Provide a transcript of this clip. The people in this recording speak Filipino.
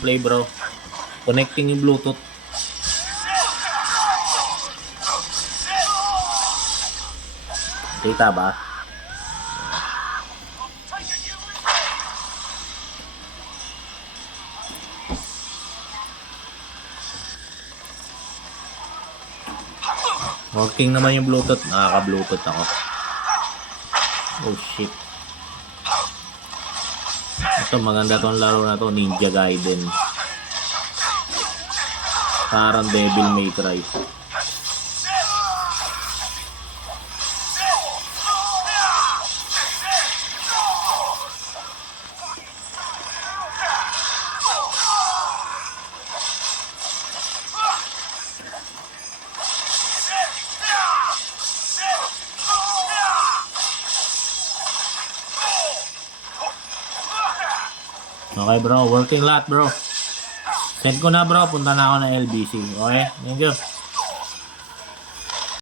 Play bro. Connecting yung Bluetooth. Kita ba? Working naman yung Bluetooth. Nakaka-Bluetooth ako. Oh shit. Ito maganda tong laro na to. Ninja Gaiden. Parang Devil May Cry. Okay bro, working lot bro. Send ko na bro, punta na ako ng LBC. Okay, thank you.